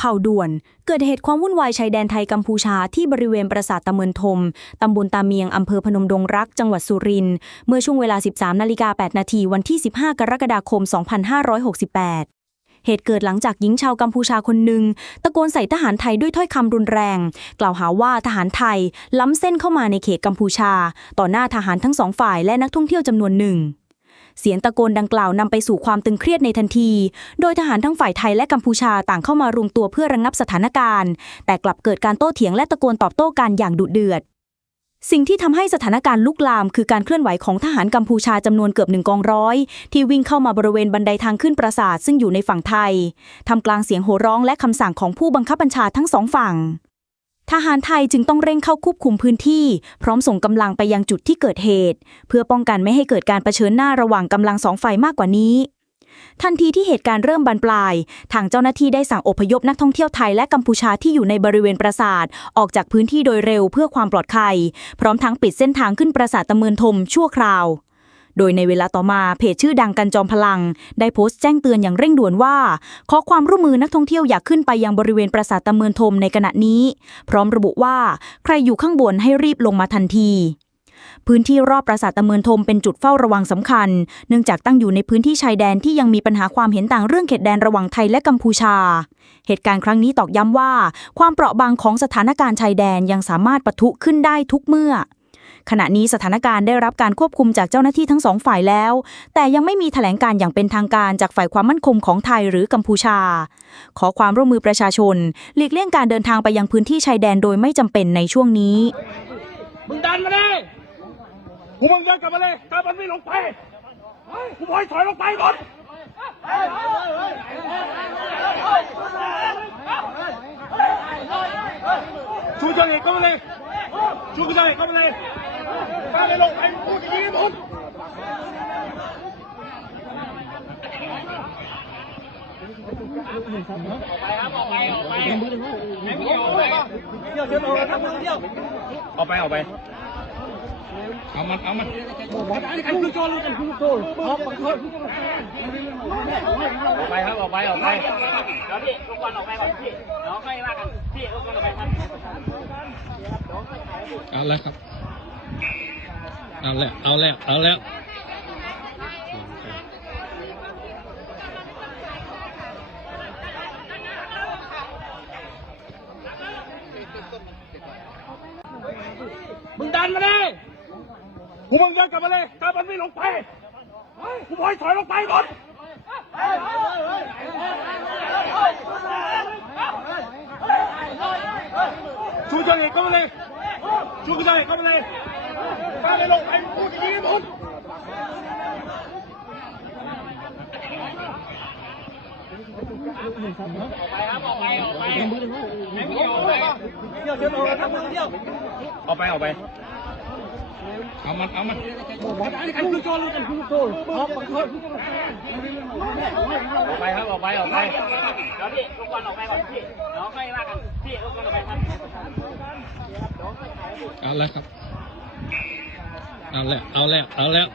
ข่าวด่วน เกิดเหตุความวุ่นวายชายแดนไทยกัมพูชาที่บริเวณปราสาทตะเมินทม ตำบลตาเมียง อำเภอพนมดงรัก จังหวัดสุรินทร์ เมื่อช่วงเวลา 13 นาฬิกา 8 นาที วันที่ 15 กรกฎาคม 2568เหตุเกิดหลังจากหญิงชาวกัมพูชาคนหนึ่งตะโกนใส่ทหารไทยด้วยถ้อยคำรุนแรง กล่าวหาว่าทหารไทยล้ำเส้นเข้ามาในเขตกัมพูชา ต่อหน้าทหารทั้งสองฝ่ายและนักท่องเที่ยวจำนวนหนึ่ง เสียงตะโกนดังกล่าวนำไปสู่ความตึงเครียดในทันที โดยทหารทั้งฝ่ายไทยและกัมพูชาต่างเข้ามารวมตัวเพื่อระงงับสถานการณ์ แต่กลับเกิดการโต้เถียงและตะโกนตอบโต้กันอย่างดุเดือดสิ่งที่ทำให้สถานการณ์ลุกลาม คือการเคลื่อนไหวของทหารกัมพูชาจำนวนเกือบหนึ่งกองร้อย ที่วิ่งเข้ามาบริเวณบันไดทางขึ้นปราสาทซึ่งอยู่ในฝั่งไทยทำกลางเสียงโห่ร้องและคำสั่งของผู้บังคับบัญชาทั้งสองฝั่ง ทหารไทยจึงต้องเร่งเข้าควบคุมพื้นที่ พร้อมส่งกำลังไปยังจุดที่เกิดเหตุ เพื่อป้องกันไม่ให้เกิดการเผชิญหน้าระหว่างกำลังสองฝ่ายมากกว่านี้ ทันทีที่เหตุการณ์เริ่มบานปลาย ทางเจ้าหน้าที่ได้สั่งอพยพนักท่องเที่ยวไทยและกัมพูชาที่อยู่ในบริเวณปราสาท ออกจากพื้นที่โดยเร็วเพื่อความปลอดภัย พร้อมทั้งปิดเส้นทางขึ้นปราสาทตะเมินทมชั่วคราว โดยในเวลาต่อมาเพจชื่อดังกันจอมพลัง ได้โพสต์แจ้งเตือนอย่างเร่งด่วนว่า ขอความร่วมมือนักท่องเที่ยวอยากขึ้นไปยังบริเวณปราสาทตะเมินทมในขณะนี้ พร้อมระบุว่าใครอยู่ข้างบนให้รีบลงมาทันทีพื้นที่รอบปราสาทตะเมินทมเป็นจุดเฝ้าระวังสำคัญ เนื่องจากตั้งอยู่ในพื้นที่ชายแดนที่ยังมีปัญหาความเห็นต่างเรื่องเขตแดนระหว่างไทยและกัมพูชา เหตุการณ์ครั้งนี้ตอกย้ำว่า ความเปราะบางของสถานการณ์ชายแดนยังสามารถปะทุขึ้นได้ทุกเมื่อ ขณะนี้สถานการณ์ได้รับการควบคุมจากเจ้าหน้าที่ทั้งสองฝ่ายแล้ว แต่ยังไม่มีแถลงการอย่างเป็นทางการจากฝ่ายความมั่นคงของไทยหรือกัมพูชา ขอความร่วมมือประชาชน หลีกเลี่ยงการเดินทางไปยังพื้นที่ชายแดนโดยไม่จำเป็นในช่วงนี้มึงดันมาเลยกูมึงเดินกลับมาเลยถ้ามันไม่ลงไปกูบอกให้ถอยลงไปก่อนชูเจ้าเอกเข้ามาเลยชูเจ้าเอกเข้ามาเลย ถ้าไม่ลงไปพูดอย่างนี้มึงเอาไปเอาไปเอามันเอามันกันคือโจรกันคือโจรออกไปครับออกไปออกไปแล้วพี่ทุกคนออกไปก่อนพี่เดี๋ยวค่อยว่ากันพี่ทุกคนออกไปครับเอาแล้วครับ เอาแล้ว เอาแล้ว เอาแล้วมึงดันมาเลยกูมึงเดินกลับมาเลยถ้ามันไม่ลงไปกูบอกให้ถอยลงไปก่อนชูเจ้าเอกเข้ามาเลยชูเจ้าเอกเข้ามาเลย ถ้าไม่ลงไปพูดอย่างนี้มึงเอาไปเอาไปเอามันเอามันกันคือโจรกันคือโจรออกไปครับออกไปออกไปแล้วพี่ทุกคนออกไปก่อนพี่เดี๋ยวค่อยว่ากันพี่ทุกคนออกไปครับเอาแล้วครับ เอาแล้ว เอาแล้ว เอาแล้ว